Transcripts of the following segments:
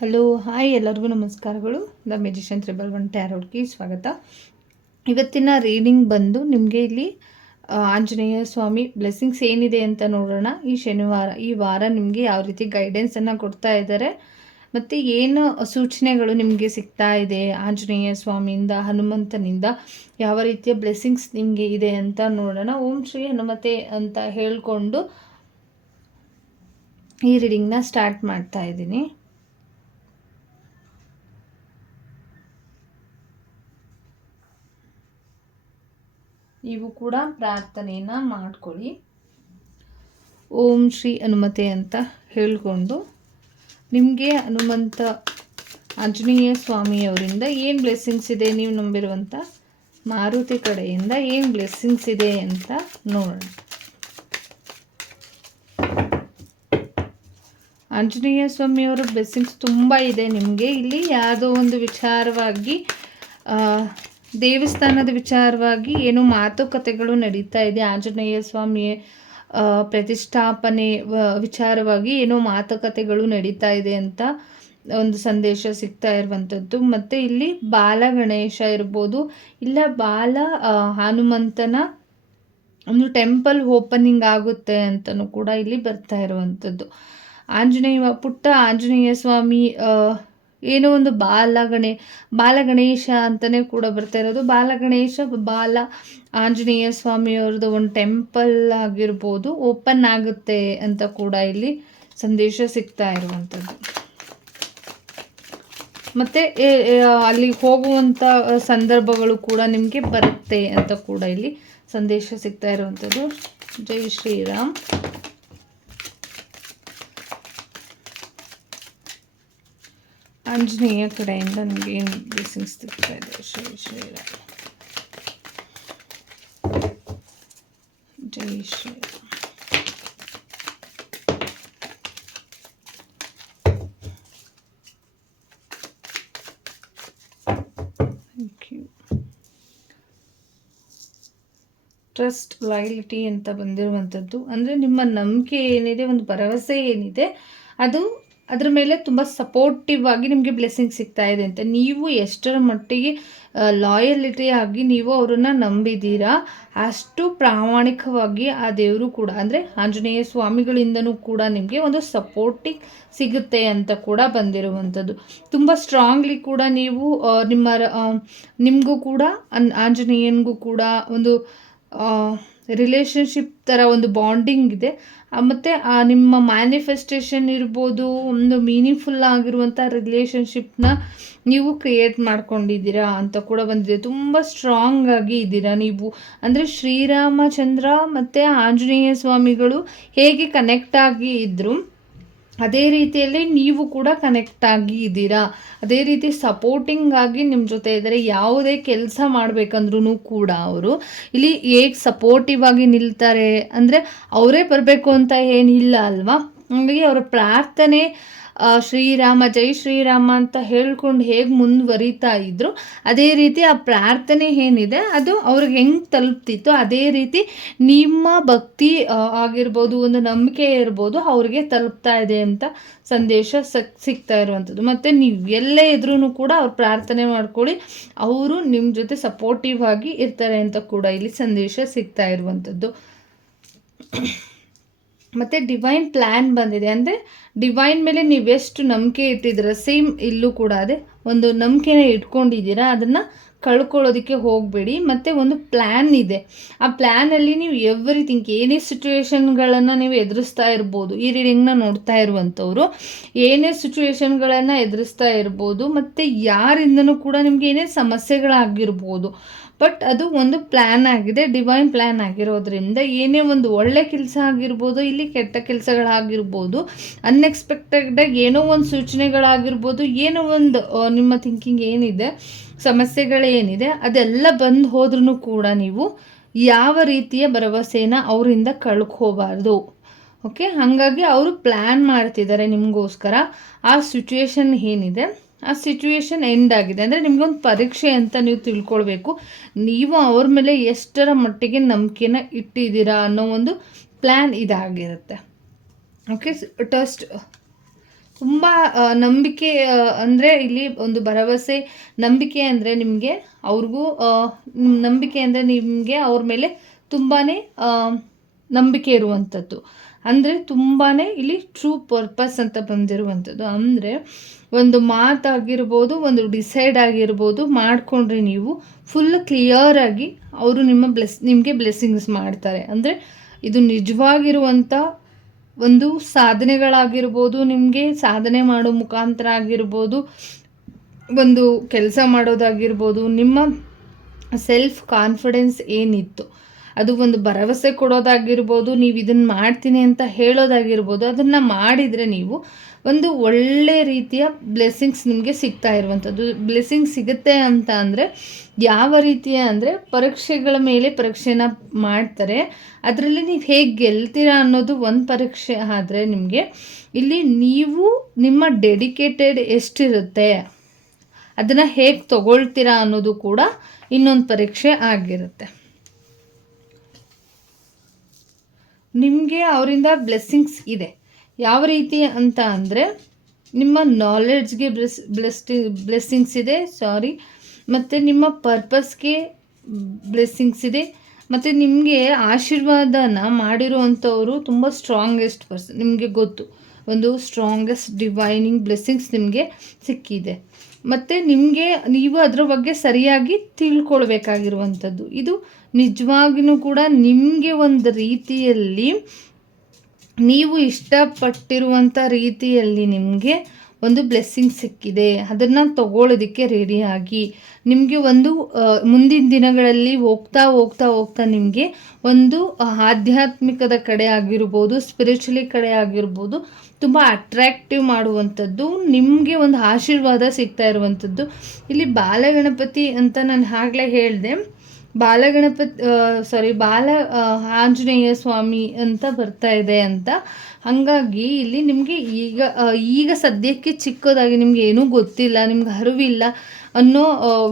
Hello hi ಎಲ್ಲರಿಗೂ ನಮಸ್ಕಾರಗಳು. The magician triple one ಟ್ಯಾರೋಡ್ಗೆ ಸ್ವಾಗತ. ಇವತ್ತಿನ ರೀಡಿಂಗ್ ಬಂದು ನಿಮಗೆ ಇಲ್ಲಿ ಆಂಜನೇಯ ಸ್ವಾಮಿ ಬ್ಲೆಸ್ಸಿಂಗ್ಸ್ ಏನಿದೆ ಅಂತ ನೋಡೋಣ. ಈ ಶನಿವಾರ, ಈ ವಾರ ನಿಮಗೆ ಯಾವ ರೀತಿ ಗೈಡೆನ್ಸನ್ನು ಕೊಡ್ತಾ ಇದ್ದಾರೆ ಮತ್ತು ಏನು ಸೂಚನೆಗಳು ನಿಮಗೆ ಸಿಗ್ತಾ ಇದೆ ಆಂಜನೇಯ ಸ್ವಾಮಿಯಿಂದ, ಹನುಮಂತನಿಂದ, ಯಾವ ರೀತಿಯ ಬ್ಲೆಸ್ಸಿಂಗ್ಸ್ ನಿಮಗೆ ಇದೆ ಅಂತ ನೋಡೋಣ. ಓಂ ಶ್ರೀ ಹನುಮತೆ ಅಂತ ಹೇಳಿಕೊಂಡು ಈ ರೀಡಿಂಗ್ನ ಸ್ಟಾರ್ಟ್ ಮಾಡ್ತಾ ಇದ್ದೀನಿ. ನೀವು ಕೂಡ ಪ್ರಾರ್ಥನೆಯನ್ನು ಮಾಡ್ಕೊಳ್ಳಿ. ಓಂ ಶ್ರೀ ಹನುಮತೆ ಅಂತ ಹೇಳಿಕೊಂಡು ನಿಮಗೆ ಹನುಮಂತ ಆಂಜನೇಯ ಸ್ವಾಮಿಯವರಿಂದ ಏನು ಬ್ಲೆಸ್ಸಿಂಗ್ಸ್ ಇದೆ ನೀವು ನಂಬಿರುವಂಥ ಮಾರುತಿ ಕಡೆಯಿಂದ ಏನು ಬ್ಲೆಸ್ಸಿಂಗ್ಸ್ ಇದೆ ಅಂತ ನೋಡೋಣ. ಆಂಜನೇಯ ಸ್ವಾಮಿಯವರ ಬ್ಲೆಸ್ಸಿಂಗ್ಸ್ ತುಂಬ ಇದೆ ನಿಮಗೆ. ಇಲ್ಲಿ ಯಾವುದೋ ಒಂದು ವಿಚಾರವಾಗಿ ದೇವಸ್ಥಾನದ ವಿಚಾರವಾಗಿ ಏನು ಮಾತುಕತೆಗಳು ನಡೀತಾ ಇದೆ. ಆಂಜನೇಯ ಸ್ವಾಮಿಯ ಪ್ರತಿಷ್ಠಾಪನೆ ವಿಚಾರವಾಗಿ ಏನೋ ಮಾತುಕತೆಗಳು ನಡೀತಾ ಇದೆ ಅಂತ ಒಂದು ಸಂದೇಶ ಸಿಗ್ತಾ ಇರುವಂಥದ್ದು ಮತ್ತು ಇಲ್ಲಿ ಬಾಲ ಗಣೇಶ ಇರ್ಬೋದು, ಇಲ್ಲ ಬಾಲ ಹನುಮಂತನ ಒಂದು ಟೆಂಪಲ್ ಓಪನಿಂಗ್ ಆಗುತ್ತೆ ಅಂತಲೂ ಕೂಡ ಇಲ್ಲಿ ಬರ್ತಾ ಇರುವಂಥದ್ದು ಆಂಜನೇಯ, ಪುಟ್ಟ ಆಂಜನೇಯ ಸ್ವಾಮಿ ಏನೋ ಒಂದು ಬಾಲ ಬಾಲಗಣೇಶ ಬಾಲ ಗಣೇಶ ಅಂತಲೇ ಕೂಡ ಬರ್ತಾ ಇರೋದು. ಬಾಲ ಗಣೇಶ ಬಾಲ ಆಂಜನೇಯ ಸ್ವಾಮಿಯವ್ರದ್ದು ಒಂದು ಟೆಂಪಲ್ ಆಗಿರ್ಬೋದು, ಓಪನ್ ಆಗುತ್ತೆ ಅಂತ ಕೂಡ ಇಲ್ಲಿ ಸಂದೇಶ ಸಿಗ್ತಾ ಇರುವಂಥದ್ದು. ಮತ್ತು ಅಲ್ಲಿ ಹೋಗುವಂಥ ಸಂದರ್ಭಗಳು ಕೂಡ ನಿಮಗೆ ಬರುತ್ತೆ ಅಂತ ಕೂಡ ಇಲ್ಲಿ ಸಂದೇಶ ಸಿಗ್ತಾ ಇರುವಂಥದ್ದು. ಜೈ ಶ್ರೀರಾಮ್. ಆಂಜನೇಯ ಕಡೆಯಿಂದ ನನಗೆ ಏನು ಬ್ಲೆಸ್ಸಿಂಗ್ಸ್ ಸಿಗ್ತಾ ಇದೆ ಶ್ರೀ ಶ್ರೀರಾಮ್ ಜೈ ಶ್ರೀ ಟ್ರಸ್ಟ್ ಲಾಯಲಿಟಿ ಅಂತ ಬಂದಿರುವಂಥದ್ದು ಅಂದರೆ ನಿಮ್ಮ ನಂಬಿಕೆ ಏನಿದೆ, ಒಂದು ಭರವಸೆ ಏನಿದೆ, ಅದು ಅದ್ರ ಮೇಲೆ ತುಂಬ ಸಪೋರ್ಟಿವ್ ಆಗಿ ನಿಮಗೆ ಬ್ಲೆಸ್ಸಿಂಗ್ ಸಿಗ್ತಾ ಇದೆ ಅಂತ. ನೀವು ಎಷ್ಟರ ಮಟ್ಟಿಗೆ ಲಾಯಲಿಟಿ ಆಗಿ ನೀವು ಅವರನ್ನು ನಂಬಿದ್ದೀರಾ ಅಷ್ಟು ಪ್ರಾಮಾಣಿಕವಾಗಿ ಆ ದೇವರು ಕೂಡ, ಅಂದರೆ ಆಂಜನೇಯ ಸ್ವಾಮಿಗಳಿಂದನೂ ಕೂಡ ನಿಮಗೆ ಒಂದು ಸಪೋರ್ಟಿಂಗ್ ಸಿಗುತ್ತೆ ಅಂತ ಕೂಡ ಬಂದಿರುವಂಥದ್ದು. ತುಂಬ ಸ್ಟ್ರಾಂಗ್ಲಿ ಕೂಡ ನೀವು ನಿಮ್ಮ ನಿಮಗೂ ಕೂಡ ಆಂಜನೇಯನಿಗೂ ಕೂಡ ಒಂದು ರಿಲೇಷನ್ಶಿಪ್ ಥರ ಒಂದು ಬಾಂಡಿಂಗ್ ಇದೆ. ಮತ್ತು ನಿಮ್ಮ ಮ್ಯಾನಿಫೆಸ್ಟೇಷನ್ ಇರ್ಬೋದು, ಒಂದು ಮೀನಿಂಗ್ಫುಲ್ ಆಗಿರುವಂಥ ರಿಲೇಷನ್ಶಿಪ್ನ ನೀವು ಕ್ರಿಯೇಟ್ ಮಾಡ್ಕೊಂಡಿದ್ದೀರಾ ಅಂತ ಕೂಡ ಬಂದಿದೆ. ತುಂಬ ಸ್ಟ್ರಾಂಗ್ ಆಗಿ ಇದ್ದೀರಾ ನೀವು. ಅಂದರೆ ಶ್ರೀರಾಮಚಂದ್ರ ಮತ್ತು ಆಂಜನೇಯ ಸ್ವಾಮಿಗಳು ಹೇಗೆ ಕನೆಕ್ಟ್ ಆಗಿ ಇದ್ದರು ಅದೇ ರೀತಿಯಲ್ಲಿ ನೀವು ಕೂಡ ಕನೆಕ್ಟ್ ಆಗಿ ಇದ್ದೀರಾ. ಅದೇ ರೀತಿ ಸಪೋರ್ಟಿಂಗ್ ಆಗಿ ನಿಮ್ಮ ಜೊತೆ ಇದ್ದಾರೆ ಯಾವುದೇ ಕೆಲಸ ಮಾಡಬೇಕಂದ್ರೂ ಕೂಡ ಅವರು ಇಲ್ಲಿ ಹೇಗೆ ಸಪೋರ್ಟಿವ್ ಆಗಿ ನಿಲ್ತಾರೆ ಅಂದರೆ ಅವರೇ ಬರಬೇಕು ಅಂತ ಏನಿಲ್ಲ ಅಲ್ವಾ? ಹಂಗಾಗಿ ಅವರ ಪ್ರಾರ್ಥನೆ ಶ್ರೀರಾಮ, ಜೈ ಶ್ರೀರಾಮ ಅಂತ ಹೇಳ್ಕೊಂಡು ಹೇಗೆ ಮುಂದುವರಿತಾ ಇದ್ರು, ಅದೇ ರೀತಿ ಆ ಪ್ರಾರ್ಥನೆ ಏನಿದೆ, ಅದು ಅವ್ರಿಗೆ ಹೆಂಗೆ ತಲುಪ್ತಿತ್ತು ಅದೇ ರೀತಿ ನಿಮ್ಮ ಭಕ್ತಿ ಆಗಿರ್ಬೋದು, ಒಂದು ನಂಬಿಕೆ ಇರ್ಬೋದು, ಅವ್ರಿಗೆ ತಲುಪ್ತಾ ಇದೆ ಅಂತ ಸಂದೇಶ ಸಕ್, ಸಿಗ್ತಾ ಇರುವಂಥದ್ದು. ಮತ್ತು ನೀವು ಎಲ್ಲೇ ಇದ್ರೂ ಕೂಡ ಅವ್ರು ಪ್ರಾರ್ಥನೆ ಮಾಡ್ಕೊಳ್ಳಿ, ಅವರು ನಿಮ್ಮ ಜೊತೆ ಸಪೋರ್ಟಿವ್ ಆಗಿ ಇರ್ತಾರೆ ಅಂತ ಕೂಡ ಇಲ್ಲಿ ಸಂದೇಶ ಸಿಗ್ತಾ ಇರುವಂಥದ್ದು. ಮತ್ತು ಡಿವೈನ್ ಪ್ಲ್ಯಾನ್ ಬಂದಿದೆ. ಅಂದರೆ ಡಿವೈನ್ ಮೇಲೆ ನೀವೆಷ್ಟು ನಂಬಿಕೆ ಇಟ್ಟಿದ್ದೀರ ಸೇಮ್ ಇಲ್ಲೂ ಕೂಡ ಅದೇ ಒಂದು ನಂಬಿಕೆನ ಇಟ್ಕೊಂಡಿದ್ದೀರಾ, ಅದನ್ನು ಕಳ್ಕೊಳ್ಳೋದಕ್ಕೆ ಹೋಗಬೇಡಿ. ಮತ್ತು ಒಂದು ಪ್ಲ್ಯಾನ್ ಇದೆ. ಆ ಪ್ಲ್ಯಾನಲ್ಲಿ ನೀವು ಎವ್ರಿಥಿಂಗ್ ಏನೇ ಸಿಚುವೇಶನ್ಗಳನ್ನು ನೀವು ಎದುರಿಸ್ತಾ ಇರ್ಬೋದು, ಈ ರೀಡಿಂಗ್ನ ನೋಡ್ತಾ ಇರುವಂಥವ್ರು, ಏನೇ ಸಿಚುವೇಶನ್ಗಳನ್ನು ಎದುರಿಸ್ತಾ ಇರ್ಬೋದು, ಮತ್ತು ಯಾರಿಂದನೂ ಕೂಡ ನಿಮಗೆ ಏನೇ ಸಮಸ್ಯೆಗಳಾಗಿರ್ಬೋದು ಬಟ್ ಅದು ಒಂದು ಪ್ಲ್ಯಾನ್ ಆಗಿದೆ ಡಿವೈನ್ ಪ್ಲ್ಯಾನ್ ಆಗಿರೋದ್ರಿಂದ ಏನೇ ಒಂದು ಒಳ್ಳೆ ಕೆಲಸ ಆಗಿರ್ಬೋದು, ಇಲ್ಲಿ ಕೆಟ್ಟ ಕೆಲಸಗಳಾಗಿರ್ಬೋದು ಅನ್ಎಕ್ಸ್ಪೆಕ್ಟೆಡಾಗಿ ಏನೋ ಒಂದು ಸೂಚನೆಗಳಾಗಿರ್ಬೋದು, ಏನೋ ಒಂದು ನಿಮ್ಮ ಥಿಂಕಿಂಗ್ ಏನಿದೆ, ಸಮಸ್ಯೆಗಳೇನಿದೆ, ಅದೆಲ್ಲ ಬಂದು ಹೋದ್ರೂ ಕೂಡ ನೀವು ಯಾವ ರೀತಿಯ ಭರವಸೆನ ಅವರಿಂದ ಕಳ್ಕೋಬಾರ್ದು. ಓಕೆ ಹಾಗಾಗಿ ಅವರು ಪ್ಲ್ಯಾನ್ ಮಾಡ್ತಿದ್ದಾರೆ ನಿಮಗೋಸ್ಕರ. ಆ ಸಿಚುವೇಶನ್ ಏನಿದೆ? ಆ ಸಿಚುವೇಶನ್ ಎಂಡ್ ಆಗಿದೆ. ಅಂದರೆ ನಿಮಗೊಂದು ಪರೀಕ್ಷೆ ಅಂತ ನೀವು ತಿಳ್ಕೊಳ್ಬೇಕು. ನೀವು ಅವ್ರ ಮೇಲೆ ಎಷ್ಟರ ಮಟ್ಟಿಗೆ ನಂಬಿಕೆನ ಇಟ್ಟಿದ್ದೀರಾ ಅನ್ನೋ ಒಂದು ಪ್ಲ್ಯಾನ್ ಇದಾಗಿರುತ್ತೆ. ಓಕೆ ಟಸ್ಟ್ ತುಂಬ ನಂಬಿಕೆ ಅಂದರೆ ಇಲ್ಲಿ ಒಂದು ಭರವಸೆ, ನಂಬಿಕೆ ಅಂದರೆ ನಿಮಗೆ ಅವ್ರಿಗೂ ನಂಬಿಕೆ ಅಂದರೆ ನಿಮಗೆ ಅವ್ರ ಮೇಲೆ ತುಂಬಾ ನಂಬಿಕೆ ಇರುವಂಥದ್ದು ಅಂದರೆ ತುಂಬಾ ಇಲ್ಲಿ ಟ್ರೂ ಪರ್ಪಸ್ ಅಂತ ಬಂದಿರುವಂಥದ್ದು ಅಂದರೆ ಒಂದು ಮಾತಾಗಿರ್ಬೋದು, ಒಂದು ಡಿಸೈಡ್ ಆಗಿರ್ಬೋದು ಮಾಡಿಕೊಂಡ್ರೆ ನೀವು ಫುಲ್ ಕ್ಲಿಯರಾಗಿ ಅವರು ನಿಮ್ಮ ಬ್ಲೆಸ್ ನಿಮಗೆ ಬ್ಲೆಸ್ಸಿಂಗ್ಸ್ ಮಾಡ್ತಾರೆ. ಅಂದರೆ ಇದು ನಿಜವಾಗಿರುವಂಥ ಒಂದು ಸಾಧನೆಗಳಾಗಿರ್ಬೋದು, ನಿಮಗೆ ಸಾಧನೆ ಮಾಡೋ ಮುಖಾಂತರ ಆಗಿರ್ಬೋದು, ಒಂದು ಕೆಲಸ ಮಾಡೋದಾಗಿರ್ಬೋದು, ನಿಮ್ಮ ಸೆಲ್ಫ್ ಕಾನ್ಫಿಡೆನ್ಸ್ ಏನಿತ್ತು. ಅದು ಒಂದು ಭರವಸೆ ಕೊಡೋದಾಗಿರ್ಬೋದು, ನೀವು ಇದನ್ನು ಮಾಡ್ತೀನಿ ಅಂತ ಹೇಳೋದಾಗಿರ್ಬೋದು, ಅದನ್ನು ಮಾಡಿದರೆ ನೀವು ಒಂದು ಒಳ್ಳೆ ರೀತಿಯ ಬ್ಲೆಸ್ಸಿಂಗ್ಸ್ ನಿಮಗೆ ಸಿಗ್ತಾ ಇರುವಂಥದ್ದು. ಬ್ಲೆಸ್ಸಿಂಗ್ ಸಿಗುತ್ತೆ ಅಂತ ಅಂದರೆ ಯಾವ ರೀತಿಯ ಅಂದರೆ ಪರೀಕ್ಷೆಗಳ ಮೇಲೆ ಪರೀಕ್ಷೆನ ಮಾಡ್ತಾರೆ. ಅದರಲ್ಲಿ ನೀವು ಹೇಗೆ ಗೆಲ್ತೀರಾ ಅನ್ನೋದು ಒಂದು ಪರೀಕ್ಷೆ ಆದರೆ ನಿಮಗೆ ಇಲ್ಲಿ ನೀವು ನಿಮ್ಮ ಡೆಡಿಕೇಟೆಡ್ ಎಷ್ಟಿರುತ್ತೆ, ಅದನ್ನು ಹೇಗೆ ತಗೊಳ್ತೀರಾ ಅನ್ನೋದು ಕೂಡ ಇನ್ನೊಂದು ಪರೀಕ್ಷೆ ಆಗಿರುತ್ತೆ. ನಿಮಗೆ ಅವರಿಂದ ಬ್ಲೆಸ್ಸಿಂಗ್ಸ್ ಇದೆ. ಯಾವ ರೀತಿ ಅಂತ ಅಂದರೆ, ನಿಮ್ಮ ನಾಲೆಡ್ಜ್ಗೆ ಬ್ಲೆಸ್ ಬ್ಲೆಸ್ಟಿ ಬ್ಲೆಸ್ಸಿಂಗ್ಸ್ ಇದೆ ಸಾರಿ ಮತ್ತು ನಿಮ್ಮ ಪರ್ಪಸ್ಗೆ ಬ್ಲೆಸ್ಸಿಂಗ್ಸ್ ಇದೆ. ಮತ್ತು ನಿಮಗೆ ಆಶೀರ್ವಾದನ ಮಾಡಿರುವಂಥವರು ತುಂಬ ಸ್ಟ್ರಾಂಗೆಸ್ಟ್ ಪರ್ಸನ್ ನಿಮಗೆ ಗೊತ್ತು. ಒಂದು ಸ್ಟ್ರಾಂಗೆಸ್ಟ್ ಡಿವೈನಿಂಗ್ ಬ್ಲೆಸ್ಸಿಂಗ್ಸ್ ನಿಮಗೆ ಸಿಕ್ಕಿದೆ. ಮತ್ತು ನಿಮಗೆ, ನೀವು ಅದರ ಬಗ್ಗೆ ಸರಿಯಾಗಿ ತಿಳ್ಕೊಳ್ಬೇಕಾಗಿರುವಂಥದ್ದು. ಇದು ನಿಜವಾಗಿಯೂ ಕೂಡ ನಿಮಗೆ ಒಂದು ರೀತಿಯಲ್ಲಿ ನೀವು ಇಷ್ಟಪಟ್ಟಿರುವಂಥ ರೀತಿಯಲ್ಲಿ ನಿಮಗೆ ಒಂದು ಬ್ಲೆಸ್ಸಿಂಗ್ ಸಿಕ್ಕಿದೆ. ಅದನ್ನು ತಗೊಳ್ಳೋದಕ್ಕೆ ರೆಡಿಯಾಗಿ ನಿಮಗೆ ಒಂದು ಮುಂದಿನ ದಿನಗಳಲ್ಲಿ ಹೋಗ್ತಾ ಹೋಗ್ತಾ ಹೋಗ್ತಾ ನಿಮಗೆ ಒಂದು ಆಧ್ಯಾತ್ಮಿಕದ ಕಡೆ ಆಗಿರ್ಬೋದು ಸ್ಪಿರಿಚುಲಿ ಕಡೆ ಆಗಿರ್ಬೋದು ತುಂಬ ಅಟ್ರ್ಯಾಕ್ಟಿವ್ ಮಾಡುವಂಥದ್ದು, ನಿಮಗೆ ಒಂದು ಆಶೀರ್ವಾದ ಸಿಗ್ತಾ ಇರುವಂಥದ್ದು. ಇಲ್ಲಿ ಬಾಲಗಣಪತಿ ಅಂತ ನಾನು ಆಗಲೇ ಹೇಳಿದೆ. ಬಾಲಗಣಪತಿ ಸಾರಿ ಬಾಲ ಆಂಜನೇಯ ಸ್ವಾಮಿ ಅಂತ ಬರ್ತಾ ಇದೆ ಅಂತ. ಹಾಗಾಗಿ ಇಲ್ಲಿ ನಿಮಗೆ ಈಗ ಈಗ ಸದ್ಯಕ್ಕೆ ಚಿಕ್ಕದಾಗಿ ನಿಮ್ಗೆ ಏನೂ ಗೊತ್ತಿಲ್ಲ, ನಿಮ್ಗೆ ಅರಿವಿಲ್ಲ ಅನ್ನೋ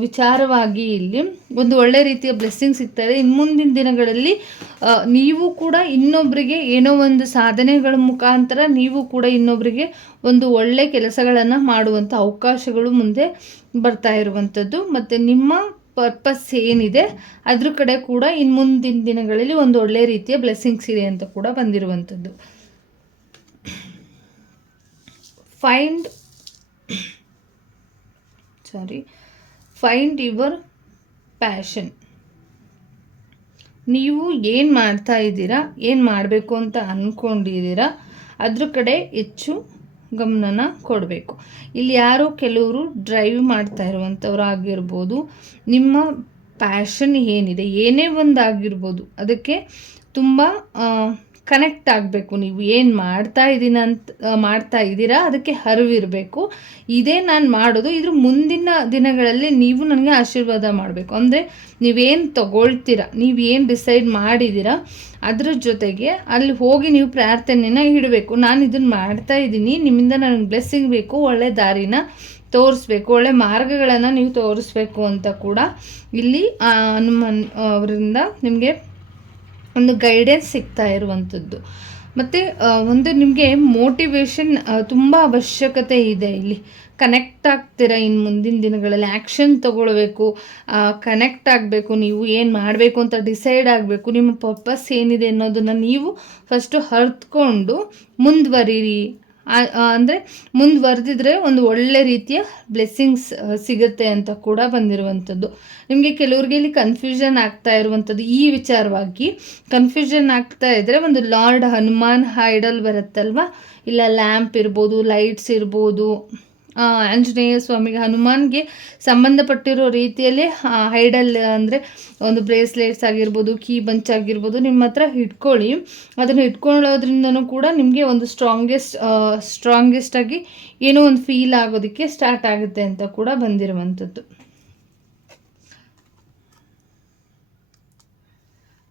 ವಿಚಾರವಾಗಿ ಇಲ್ಲಿ ಒಂದು ಒಳ್ಳೆ ರೀತಿಯ ಬ್ಲೆಸ್ಸಿಂಗ್ ಸಿಗ್ತಾಯಿದೆ ಇನ್ನು ಮುಂದಿನ ದಿನಗಳಲ್ಲಿ ನೀವು ಕೂಡ ಇನ್ನೊಬ್ಬರಿಗೆ ಏನೋ ಒಂದು ಸಾಧನೆಗಳ ಮುಖಾಂತರ ನೀವು ಕೂಡ ಇನ್ನೊಬ್ಬರಿಗೆ ಒಂದು ಒಳ್ಳೆ ಕೆಲಸಗಳನ್ನು ಮಾಡುವಂಥ ಅವಕಾಶಗಳು ಮುಂದೆ ಬರ್ತಾ ಇರುವಂಥದ್ದು. ಮತ್ತು ನಿಮ್ಮ ಪರ್ಪಸ್ ಏನಿದೆ, ಅದ್ರ ಕಡೆ ಕೂಡ ಇನ್ನು ಮುಂದಿನ ದಿನಗಳಲ್ಲಿ ಒಂದು ಒಳ್ಳೆ ರೀತಿಯ ಬ್ಲೆಸ್ಸಿಂಗ್ಸ್ ಇದೆ ಅಂತ ಕೂಡ ಬಂದಿರುವಂಥದ್ದು. Find sorry find your passion ನೀವು ಏನು ಮಾಡ್ತಾ ಇದ್ದೀರಾ, ಏನು ಮಾಡಬೇಕು ಅಂತ ಅಂದ್ಕೊಂಡಿದ್ದೀರಾ ಅದ್ರ ಕಡೆ ಹೆಚ್ಚು ಗಮನನ ಕೊಡಬೇಕು. ಇಲ್ಲಿ ಯಾರೋ ಕೆಲವರು ಡ್ರೈವ್ ಮಾಡ್ತಾ ಇರುವಂಥವ್ರು ಆಗಿರ್ಬೋದು, ನಿಮ್ಮ ಪ್ಯಾಷನ್ ಏನಿದೆ, ಏನೇ ಒಂದು ಆಗಿರ್ಬೋದು ಅದಕ್ಕೆ ತುಂಬ ಕನೆಕ್ಟ್ ಆಗಬೇಕು. ನೀವು ಏನು ಮಾಡ್ತಾ ಇದ್ದೀನ ಅಂತ ಮಾಡ್ತಾ ಇದ್ದೀರಾ, ಅದಕ್ಕೆ ಹರಿವಿರಬೇಕು. ಇದೇ ನಾನು ಮಾಡೋದು. ಇದ್ರ ಮುಂದಿನ ದಿನಗಳಲ್ಲಿ ನೀವು ನನಗೆ ಆಶೀರ್ವಾದ ಮಾಡಬೇಕು. ಅಂದರೆ ನೀವೇನು ತಗೊಳ್ತೀರಾ ನೀವೇನು ಡಿಸೈಡ್ ಮಾಡಿದ್ದೀರಾ ಅದ್ರ ಜೊತೆಗೆ ಅಲ್ಲಿ ಹೋಗಿ ನೀವು ಪ್ರಾರ್ಥನೆನ ಇಡಬೇಕು. ನಾನು ಇದನ್ನು ಮಾಡ್ತಾ ಇದ್ದೀನಿ, ನಿಮ್ಮಿಂದ ನನಗೆ ಬ್ಲೆಸ್ಸಿಂಗ್ ಬೇಕು, ಒಳ್ಳೆ ದಾರಿನ ತೋರಿಸ್ಬೇಕು, ಒಳ್ಳೆ ಮಾರ್ಗಗಳನ್ನು ನೀವು ತೋರಿಸ್ಬೇಕು ಅಂತ ಕೂಡ ಇಲ್ಲಿ ಹನುಮನ್ ಅವರಿಂದ ನಿಮಗೆ ಒಂದು ಗೈಡೆನ್ಸ್ ಸಿಗ್ತಾ ಇರುವಂಥದ್ದು. ಮತ್ತು ಒಂದು ನಿಮಗೆ ಮೋಟಿವೇಶನ್ ತುಂಬ ಅವಶ್ಯಕತೆ ಇದೆ ಇಲ್ಲಿ. ಕನೆಕ್ಟ್ ಆಗ್ತೀರಾ ಇನ್ನು ಮುಂದಿನ ದಿನಗಳಲ್ಲಿ? ಆ್ಯಕ್ಷನ್ ತಗೊಳ್ಬೇಕು ಕನೆಕ್ಟ್ ಆಗಬೇಕು, ನೀವು ಏನು ಮಾಡಬೇಕು ಅಂತ ಡಿಸೈಡ್ ಆಗಬೇಕು, ನಿಮ್ಮ ಪರ್ಪಸ್ ಏನಿದೆ ಅನ್ನೋದನ್ನು ನೀವು ಫಸ್ಟು ಹರ್ತ್ಕೊಂಡು ಮುಂದುವರಿರಿ. ಅಂದರೆ ಮುಂದುವರೆದಿದ್ರೆ ಒಂದು ಒಳ್ಳೆ ರೀತಿಯ ಬ್ಲೆಸ್ಸಿಂಗ್ಸ್ ಸಿಗುತ್ತೆ ಅಂತ ಕೂಡ ಬಂದಿರುವಂಥದ್ದು. ನಿಮಗೆ ಕೆಲವ್ರಿಗೆ ಇಲ್ಲಿ ಕನ್ಫ್ಯೂಷನ್ ಆಗ್ತಾ ಇರುವಂಥದ್ದು. ಈ ವಿಚಾರವಾಗಿ ಕನ್ಫ್ಯೂಷನ್ ಆಗ್ತಾ ಇದ್ದರೆ ಒಂದು ಲಾರ್ಡ್ ಹನುಮಾನ್ ಹೈಡಲ್ ಬರುತ್ತಲ್ವ? ಇಲ್ಲ ಲ್ಯಾಂಪ್ ಇರ್ಬೋದು, ಲೈಟ್ಸ್ ಇರ್ಬೋದು ಆಂಜನೇಯ ಸ್ವಾಮಿಗೆ ಹನುಮಾನ್ಗೆ ಸಂಬಂಧಪಟ್ಟಿರೋ ರೀತಿಯಲ್ಲಿ ಹೈಡಲ್ ಅಂದರೆ ಒಂದು ಬ್ರೇಸ್ಲೆಟ್ಸ್ ಆಗಿರ್ಬೋದು, ಕೀ ಬಂಚ್ ಆಗಿರ್ಬೋದು ನಿಮ್ಮ ಹತ್ರ ಇಟ್ಕೊಳ್ಳಿ. ಅದನ್ನು ಇಟ್ಕೊಳ್ಳೋದ್ರಿಂದನೂ ಕೂಡ ನಿಮಗೆ ಒಂದು ಸ್ಟ್ರಾಂಗೆಸ್ಟ್ ಸ್ಟ್ರಾಂಗೆಸ್ಟ್ ಆಗಿ ಏನೋ ಒಂದು ಫೀಲ್ ಆಗೋದಕ್ಕೆ ಸ್ಟಾರ್ಟ್ ಆಗುತ್ತೆ ಅಂತ ಕೂಡ ಬಂದಿರುವಂಥದ್ದು.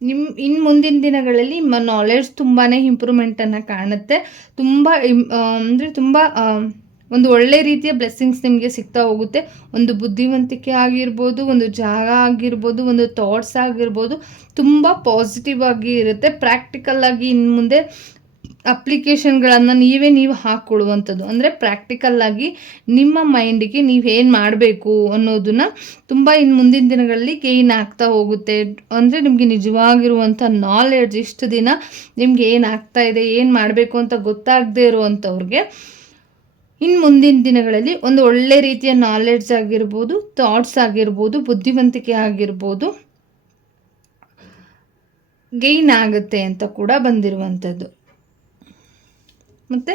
ನಿಮ್ಮ ಇನ್ನು ಮುಂದಿನ ದಿನಗಳಲ್ಲಿ ನಿಮ್ಮ ನಾಲೆಡ್ಜ್ ತುಂಬಾ ಇಂಪ್ರೂವ್ಮೆಂಟನ್ನು ಕಾಣುತ್ತೆ. ತುಂಬ ಅಂದರೆ ತುಂಬ ಒಂದು ಒಳ್ಳೆ ರೀತಿಯ ಬ್ಲೆಸ್ಸಿಂಗ್ಸ್ ನಿಮಗೆ ಸಿಗ್ತಾ ಹೋಗುತ್ತೆ. ಒಂದು ಬುದ್ಧಿವಂತಿಕೆ ಆಗಿರ್ಬೋದು, ಒಂದು ಜಾಗ ಆಗಿರ್ಬೋದು, ಒಂದು ಥಾಟ್ಸ್ ಆಗಿರ್ಬೋದು, ತುಂಬ ಪಾಸಿಟಿವ್ ಆಗಿ ಇರುತ್ತೆ. ಪ್ರಾಕ್ಟಿಕಲ್ ಆಗಿ ಇನ್ನು ಮುಂದೆ ಅಪ್ಲಿಕೇಶನ್ಗಳನ್ನು ನೀವೇ ನೀವು ಹಾಕ್ಕೊಳ್ಳುವಂಥದ್ದು ಅಂದರೆ ಪ್ರಾಕ್ಟಿಕಲ್ ಆಗಿ ನಿಮ್ಮ ಮೈಂಡಿಗೆ ನೀವೇನು ಮಾಡಬೇಕು ಅನ್ನೋದನ್ನು ತುಂಬ ಇನ್ನು ಮುಂದಿನ ದಿನಗಳಲ್ಲಿ ಗೇನ್ ಆಗ್ತಾ ಹೋಗುತ್ತೆ. ಅಂದರೆ ನಿಮಗೆ ನಿಜವಾಗಿರುವಂಥ ನಾಲೆಡ್ಜ್ ಇಷ್ಟು ದಿನ ನಿಮ್ಗೆ ಏನು ಆಗ್ತಾ ಇದೆ, ಏನು ಮಾಡಬೇಕು ಅಂತ ಗೊತ್ತಾಗದೇ ಇರುವಂಥವ್ರಿಗೆ ಇನ್ನು ಮುಂದಿನ ದಿನಗಳಲ್ಲಿ ಒಂದು ಒಳ್ಳೆ ರೀತಿಯ ನಾಲೆಡ್ಜ್ ಆಗಿರ್ಬೋದು ಥಾಟ್ಸ್ ಆಗಿರ್ಬೋದು, ಬುದ್ಧಿವಂತಿಕೆ ಆಗಿರ್ಬೋದು ಗೈನ್ ಆಗುತ್ತೆ ಅಂತ ಕೂಡ ಬಂದಿರುವಂಥದ್ದು. ಮತ್ತು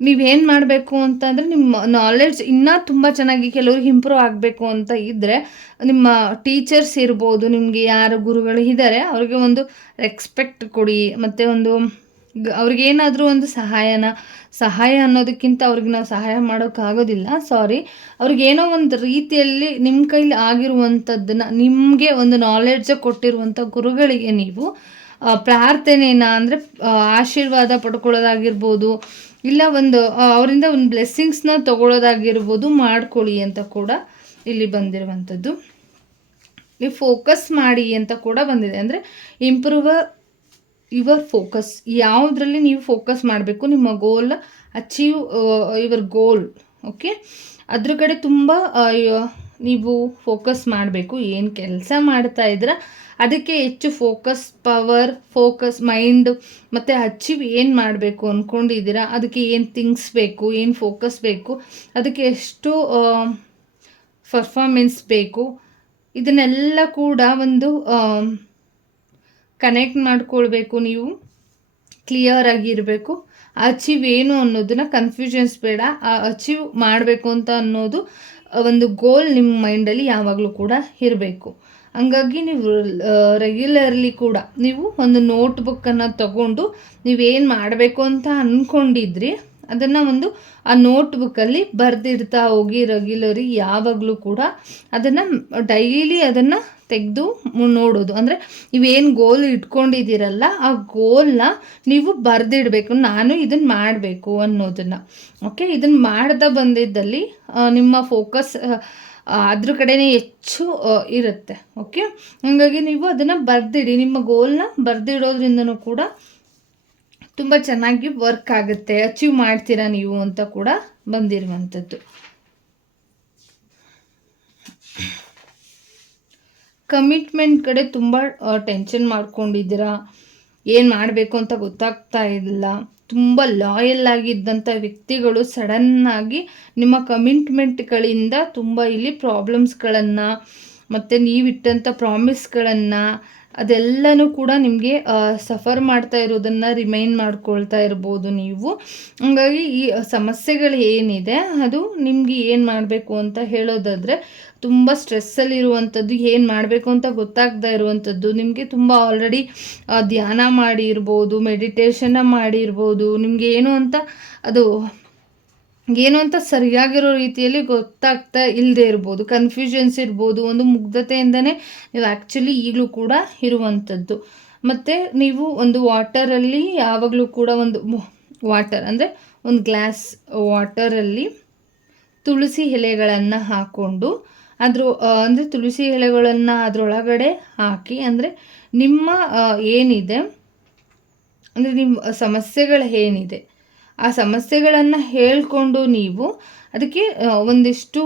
ನೀವೇನು ಮಾಡಬೇಕು ಅಂತಂದರೆ ನಿಮ್ಮ ನಾಲೆಡ್ಜ್ ಇನ್ನೂ ತುಂಬ ಚೆನ್ನಾಗಿ ಕೆಲವ್ರಿಗೆ ಇಂಪ್ರೂವ್ ಆಗಬೇಕು ಅಂತ ಇದ್ದರೆ ನಿಮ್ಮ ಟೀಚರ್ಸ್ ಇರ್ಬೋದು, ನಿಮಗೆ ಯಾರು ಗುರುಗಳು ಇದ್ದಾರೆ ಅವ್ರಿಗೆ ಒಂದು ರೆಸ್ಪೆಕ್ಟ್ ಕೊಡಿ, ಮತ್ತು ಒಂದು ಅವ್ರಿಗೇನಾದರೂ ಒಂದು ಸಹಾಯನ, ಸಹಾಯ ಅನ್ನೋದಕ್ಕಿಂತ ಅವ್ರಿಗೆ ನಾವು ಸಹಾಯ ಮಾಡೋಕ್ಕಾಗೋದಿಲ್ಲ. ಸಾರಿ ಅವ್ರಿಗೇನೋ ಒಂದು ರೀತಿಯಲ್ಲಿ ನಿಮ್ಮ ಕೈಲಿ ಆಗಿರುವಂಥದ್ದನ್ನು ನಿಮಗೆ ಒಂದು ನಾಲೆಡ್ಜ ಕೊಟ್ಟಿರುವಂಥ ಗುರುಗಳಿಗೆ ನೀವು ಪ್ರಾರ್ಥನೆನ ಅಂದರೆ ಆಶೀರ್ವಾದ ಪಡ್ಕೊಳ್ಳೋದಾಗಿರ್ಬೋದು, ಇಲ್ಲ ಒಂದು ಅವರಿಂದ ಒಂದು ಬ್ಲೆಸ್ಸಿಂಗ್ಸ್ನ ತಗೊಳ್ಳೋದಾಗಿರ್ಬೋದು ಮಾಡ್ಕೊಳ್ಳಿ ಅಂತ ಕೂಡ ಇಲ್ಲಿ ಬಂದಿರುವಂಥದ್ದು ನೀವು ಫೋಕಸ್ ಮಾಡಿ ಅಂತ ಕೂಡ ಬಂದಿದೆ. ಅಂದರೆ ಇಂಪ್ರೂವ್ ಯುವರ್ ಫೋಕಸ್ ಯಾವುದರಲ್ಲಿ ನೀವು ಫೋಕಸ್ ಮಾಡಬೇಕು, ನಿಮ್ಮ goal achieve your goal okay ಅದ್ರ ಕಡೆ ತುಂಬ ನೀವು ಫೋಕಸ್ ಮಾಡಬೇಕು. ಏನು ಕೆಲಸ ಮಾಡ್ತಾ ಇದ್ರ ಅದಕ್ಕೆ ಹೆಚ್ಚು ಫೋಕಸ್ ಪವರ್ ಫೋಕಸ್ ಮೈಂಡ್ ಮತ್ತು ಅಚೀವ್ ಏನು ಮಾಡಬೇಕು ಅಂದ್ಕೊಂಡಿದ್ದೀರಾ ಅದಕ್ಕೆ ಏನು ಥಿಂಗ್ಸ್ ಬೇಕು? ಏನು ಫೋಕಸ್ ಬೇಕು? ಅದಕ್ಕೆ ಎಷ್ಟು ಪರ್ಫಾರ್ಮೆನ್ಸ್ ಬೇಕು? ಇದನ್ನೆಲ್ಲ ಕೂಡ ಒಂದು ಕನೆಕ್ಟ್ ಮಾಡ್ಕೊಳ್ಬೇಕು ನೀವು. ಕ್ಲಿಯರ್ ಆಗಿರಬೇಕು ಅಚೀವ್ ಏನು ಅನ್ನೋದನ್ನ ಕನ್ಫ್ಯೂಷನ್ಸ್ ಬೇಡ. ಆ ಅಚೀವ್ ಮಾಡಬೇಕು ಅಂತ ಅನ್ನೋದು ಒಂದು ಗೋಲ್ ನಿಮ್ಮ ಮೈಂಡಲ್ಲಿ ಯಾವಾಗಲೂ ಕೂಡ ಇರಬೇಕು. ಹಂಗಾಗಿ ನೀವು ರೆಗ್ಯುಲರ್ಲಿ ಕೂಡ ನೀವು ಒಂದು ನೋಟ್ ಬುಕ್ಕನ್ನು ತಗೊಂಡು ನೀವೇನು ಮಾಡಬೇಕು ಅಂತ ಅಂದ್ಕೊಂಡಿದ್ರಿ ಅದನ್ನು ಒಂದು ಆ ನೋಟ್ ಬುಕ್ಕಲ್ಲಿ ಹೋಗಿ ರೆಗ್ಯುಲರಿ ಯಾವಾಗಲೂ ಕೂಡ ಅದನ್ನು ಡೈಲಿ ಅದನ್ನು ತೆಗೆದು ನೋಡೋದು. ಅಂದರೆ ನೀವೇನು ಗೋಲ್ ಇಟ್ಕೊಂಡಿದ್ದೀರಲ್ಲ, ಆ ಗೋಲ್ನ ನೀವು ಬರೆದಿಡಬೇಕು, ನಾನು ಇದನ್ನು ಮಾಡಬೇಕು ಅನ್ನೋದನ್ನು. ಓಕೆ ಇದನ್ನು ಮಾಡ್ತಾ ಬಂದಿದ್ದಲ್ಲಿ ನಿಮ್ಮ ಫೋಕಸ್ ಅದ್ರ ಕಡೆನೇ ಹೆಚ್ಚು ಇರುತ್ತೆ. ಓಕೆ ಹಾಗಾಗಿ ನೀವು ಅದನ್ನು ಬರೆದಿಡಿ. ನಿಮ್ಮ ಗೋಲ್ನ ಬರೆದಿಡೋದ್ರಿಂದನೂ ಕೂಡ ತುಂಬ ಚೆನ್ನಾಗಿ ವರ್ಕ್ ಆಗುತ್ತೆ. ಅಚೀವ್ ಮಾಡ್ತೀರಾ ನೀವು ಅಂತ ಕೂಡ ಬಂದಿರುವಂಥದ್ದು. ಕಮಿಟ್ಮೆಂಟ್ ಕಡೆ ತುಂಬ ಟೆನ್ಷನ್ ಮಾಡ್ಕೊಂಡಿದ್ದೀರಾ? ಏನು ಮಾಡಬೇಕು ಅಂತ ಗೊತ್ತಾಗ್ತಾ ಇಲ್ಲ. ತುಂಬ ಲಾಯಲ್ ಆಗಿದ್ದಂಥ ವ್ಯಕ್ತಿಗಳು ಸಡನ್ನಾಗಿ ನಿಮ್ಮ ಕಮಿಟ್ಮೆಂಟ್ಗಳಿಂದ ತುಂಬ ಇಲ್ಲಿ ಪ್ರಾಬ್ಲಮ್ಸ್ಗಳನ್ನು ಮತ್ತು ನೀವಿಟ್ಟಂಥ ಪ್ರಾಮಿಸ್ಗಳನ್ನು ಅದೆಲ್ಲನೂ ಕೂಡ ನಿಮಗೆ ಸಫರ್ ಮಾಡ್ತಾ ಇರೋದನ್ನು ರಿಮೈನ್ ಮಾಡ್ಕೊಳ್ತಾ ಇರ್ಬೋದು ನೀವು. ಹಂಗಾಗಿ ಈ ಸಮಸ್ಯೆಗಳು ಏನಿದೆ, ಅದು ನಿಮಗೆ ಏನು ಮಾಡಬೇಕು ಅಂತ ಹೇಳೋದಾದರೆ, ತುಂಬ ಸ್ಟ್ರೆಸ್ಸಲ್ಲಿರುವಂಥದ್ದು ಏನು ಮಾಡಬೇಕು ಅಂತ ಗೊತ್ತಾಗ್ತಾ ಇರುವಂಥದ್ದು ನಿಮಗೆ ತುಂಬ ಆಲ್ರೆಡಿ ಧ್ಯಾನ ಮಾಡಿರ್ಬೋದು ಮೆಡಿಟೇಷನ್ನ ಮಾಡಿರ್ಬೋದು, ನಿಮಗೆ ಏನು ಅಂತ ಅದು ಏನು ಅಂತ ಸರಿಯಾಗಿರೋ ರೀತಿಯಲ್ಲಿ ಗೊತ್ತಾಗ್ತಾ ಇಲ್ಲದೆ ಇರ್ಬೋದು. ಕನ್ಫ್ಯೂಷನ್ಸ್ ಇರ್ಬೋದು, ಒಂದು ಮುಗ್ಧತೆಯಿಂದನೇ ನೀವು ಆ್ಯಕ್ಚುಲಿ ಈಗಲೂ ಕೂಡ ಇರುವಂಥದ್ದು. ಮತ್ತು ನೀವು ಒಂದು ವಾಟರಲ್ಲಿ ಯಾವಾಗಲೂ ಕೂಡ ಒಂದು ವಾಟರ್ ಅಂದರೆ ಒಂದು ಗ್ಲಾಸ್ ವಾಟರಲ್ಲಿ ತುಳಸಿ ಎಲೆಗಳನ್ನು ಹಾಕ್ಕೊಂಡು ಅದ್ರ ಅಂದರೆ ತುಳಸಿ ಎಲೆಗಳನ್ನು ಅದರೊಳಗಡೆ ಹಾಕಿ, ಅಂದರೆ ನಿಮ್ಮ ಏನಿದೆ, ಅಂದರೆ ನಿಮ್ಮ ಸಮಸ್ಯೆಗಳು ಏನಿದೆ ಆ ಸಮಸ್ಯೆಗಳನ್ನು ಹೇಳಿಕೊಂಡು ನೀವು ಅದಕ್ಕೆ ಒಂದಿಷ್ಟು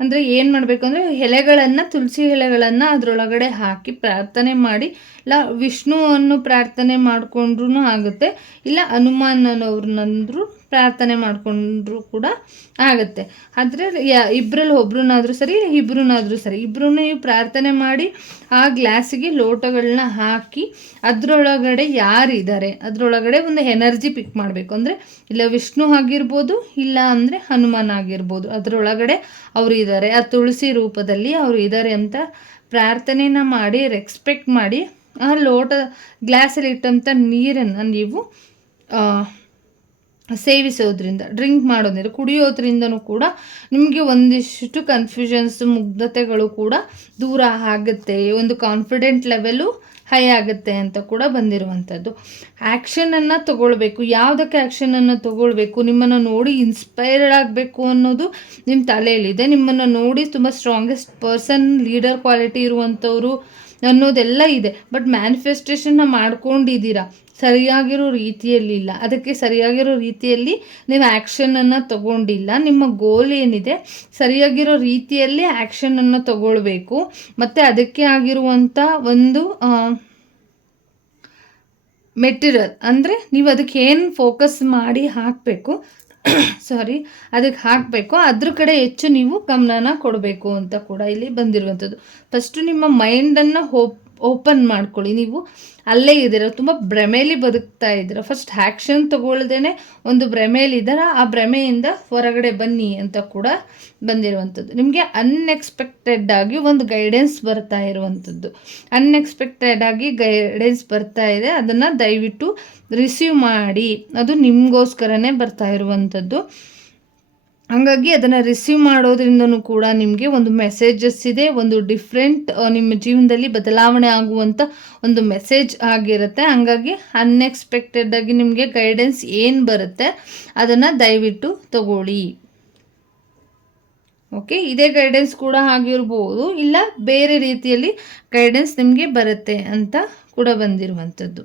ಅಂದರೆ ಏನು ಮಾಡಬೇಕು ಅಂದರೆ ಎಲೆಗಳನ್ನು ತುಳಸಿ ಎಲೆಗಳನ್ನು ಅದರೊಳಗಡೆ ಹಾಕಿ ಪ್ರಾರ್ಥನೆ ಮಾಡಿ. ಇಲ್ಲ, ವಿಷ್ಣುವನ್ನು ಪ್ರಾರ್ಥನೆ ಮಾಡಿಕೊಂಡ್ರೂ ಆಗುತ್ತೆ. ಇಲ್ಲ, ಹನುಮಾನನವ್ರನ್ನಂದ್ರೂ ಪ್ರಾರ್ಥನೆ ಮಾಡಿಕೊಂಡ್ರು ಕೂಡ ಆಗುತ್ತೆ. ಆದರೆ ಯಾ ಇಬ್ಬರಲ್ಲಿ ಒಬ್ರನ್ನಾದರೂ ಸರಿ ಇಬ್ಬರನ್ನಾದರೂ ಸರಿ ಇಬ್ಬರೂ ನೀವು ಪ್ರಾರ್ಥನೆ ಮಾಡಿ ಆ ಗ್ಲಾಸಿಗೆ ಲೋಟಗಳನ್ನ ಹಾಕಿ ಅದರೊಳಗಡೆ ಯಾರಿದ್ದಾರೆ? ಅದರೊಳಗಡೆ ಒಂದು ಎನರ್ಜಿ ಪಿಕ್ ಮಾಡಬೇಕು. ಅಂದರೆ ಇಲ್ಲ ವಿಷ್ಣು ಆಗಿರ್ಬೋದು, ಇಲ್ಲ ಅಂದರೆ ಹನುಮಾನ್ ಆಗಿರ್ಬೋದು. ಅದರೊಳಗಡೆ ಅವರು ಇದ್ದಾರೆ. ಆ ತುಳಸಿ ರೂಪದಲ್ಲಿ ಅವರು ಇದ್ದಾರೆ ಅಂತ ಪ್ರಾರ್ಥನೆನ ಮಾಡಿ ರೆಕ್ಸ್ಪೆಕ್ಟ್ ಮಾಡಿ ಆ ಲೋಟ, ಗ್ಲಾಸಲ್ಲಿ ಇಟ್ಟಂಥ ನೀರನ್ನು ನೀವು ಸೇವಿಸೋದ್ರಿಂದ ಡ್ರಿಂಕ್ ಮಾಡೋದ್ರಿಂದ, ಕುಡಿಯೋದ್ರಿಂದನೂ ಕೂಡ ನಿಮಗೆ ಒಂದಿಷ್ಟು ಕನ್ಫ್ಯೂಷನ್ಸ್ ಮುಗ್ಧತೆಗಳು ಕೂಡ ದೂರ ಆಗುತ್ತೆ. ಒಂದು ಕಾನ್ಫಿಡೆಂಟ್ ಲೆವೆಲು ಹೈ ಆಗುತ್ತೆ ಅಂತ ಕೂಡ ಬಂದಿರುವಂಥದ್ದು. ಆ್ಯಕ್ಷನನ್ನು ತಗೊಳ್ಬೇಕು. ಯಾವುದಕ್ಕೆ ಆ್ಯಕ್ಷನನ್ನು ತಗೊಳ್ಬೇಕು? ನಿಮ್ಮನ್ನು ನೋಡಿ ಇನ್ಸ್ಪೈರ್ಡ್ ಆಗಬೇಕು ಅನ್ನೋದು ನಿಮ್ಮ ತಲೆಯಲ್ಲಿದೆ. ನಿಮ್ಮನ್ನು ನೋಡಿ ತುಂಬ ಸ್ಟ್ರಾಂಗೆಸ್ಟ್ ಪರ್ಸನ್ ಲೀಡರ್ ಕ್ವಾಲಿಟಿ ಇರುವಂಥವ್ರು ಅನ್ನೋದೆಲ್ಲ ಇದೆ. ಬಟ್ ಮ್ಯಾನಿಫೆಸ್ಟೇಷನ್ನ ಮಾಡ್ಕೊಂಡಿದ್ದೀರಾ? ಸರಿಯಾಗಿರೋ ರೀತಿಯಲ್ಲಿ ಇಲ್ಲ. ಅದಕ್ಕೆ ಸರಿಯಾಗಿರೋ ರೀತಿಯಲ್ಲಿ ನೀವು ಆ್ಯಕ್ಷನನ್ನು ತಗೊಂಡಿಲ್ಲ. ನಿಮ್ಮ ಗೋಲ್ ಏನಿದೆ? ಸರಿಯಾಗಿರೋ ರೀತಿಯಲ್ಲಿ ಆ್ಯಕ್ಷನನ್ನು ತಗೊಳ್ಬೇಕು. ಮತ್ತು ಅದಕ್ಕೆ ಆಗಿರುವಂಥ ಒಂದು ಮೆಟೀರಿಯಲ್ ಅಂದರೆ ನೀವು ಅದಕ್ಕೆ ಏನು ಫೋಕಸ್ ಮಾಡಿ ಹಾಕಬೇಕು? ಸಾರಿ ಅದಕ್ಕೆ ಹಾಕಬೇಕು. ಅದ್ರ ಕಡೆ ಹೆಚ್ಚು ನೀವು ಗಮನನ ಕೊಡಬೇಕು ಅಂತ ಕೂಡ ಇಲ್ಲಿ ಬಂದಿರುವಂಥದ್ದು. ಫಸ್ಟು ನಿಮ್ಮ ಮೈಂಡನ್ನು ಹೋಪ್ ಓಪನ್ ಮಾಡ್ಕೊಳ್ಳಿ. ನೀವು ಅಲ್ಲೇ ಇದ್ದೀರ, ತುಂಬ ಭ್ರಮೆಯಲ್ಲಿ ಬದುಕ್ತಾ ಇದ್ದೀರ. ಫಸ್ಟ್ ಆ್ಯಕ್ಷನ್ ತಗೊಳ್ದೇನೆ ಒಂದು ಭ್ರಮೆಯಲ್ಲಿದ್ದಾರ ಆ ಭ್ರಮೆಯಿಂದ ಹೊರಗಡೆ ಬನ್ನಿ ಅಂತ ಕೂಡ ಬಂದಿರುವಂಥದ್ದು. ನಿಮಗೆ ಅನ್ಎಕ್ಸ್ಪೆಕ್ಟೆಡ್ ಆಗಿ ಒಂದು ಗೈಡೆನ್ಸ್ ಬರ್ತಾ ಇರುವಂಥದ್ದು. ಅನ್ಎಕ್ಸ್ಪೆಕ್ಟೆಡ್ ಆಗಿ ಗೈಡೆನ್ಸ್ ಬರ್ತಾ ಇದೆ, ಅದನ್ನು ದಯವಿಟ್ಟು ರಿಸೀವ್ ಮಾಡಿ. ಅದು ನಿಮಗೋಸ್ಕರನೇ ಬರ್ತಾ ಇರುವಂಥದ್ದು. ಹಾಗಾಗಿ ಅದನ್ನು ರಿಸೀವ್ ಮಾಡೋದ್ರಿಂದನೂ ಕೂಡ ನಿಮಗೆ ಒಂದು ಮೆಸೇಜಸ್ ಇದೆ, ಒಂದು ಡಿಫ್ರೆಂಟ್ ನಿಮ್ಮ ಜೀವನದಲ್ಲಿ ಬದಲಾವಣೆ ಆಗುವಂಥ ಒಂದು ಮೆಸೇಜ್ ಆಗಿರುತ್ತೆ. ಹಾಗಾಗಿ ಅನ್ಎಕ್ಸ್ಪೆಕ್ಟೆಡಾಗಿ ನಿಮಗೆ ಗೈಡೆನ್ಸ್ ಏನು ಬರುತ್ತೆ ಅದನ್ನು ದಯವಿಟ್ಟು ತಗೊಳ್ಳಿ. ಓಕೆ ಇದೇ ಗೈಡೆನ್ಸ್ ಕೂಡ ಆಗಿರ್ಬೋದು, ಇಲ್ಲ ಬೇರೆ ರೀತಿಯಲ್ಲಿ ಗೈಡೆನ್ಸ್ ನಿಮಗೆ ಬರುತ್ತೆ ಅಂತ ಕೂಡ ಬಂದಿರುವಂಥದ್ದು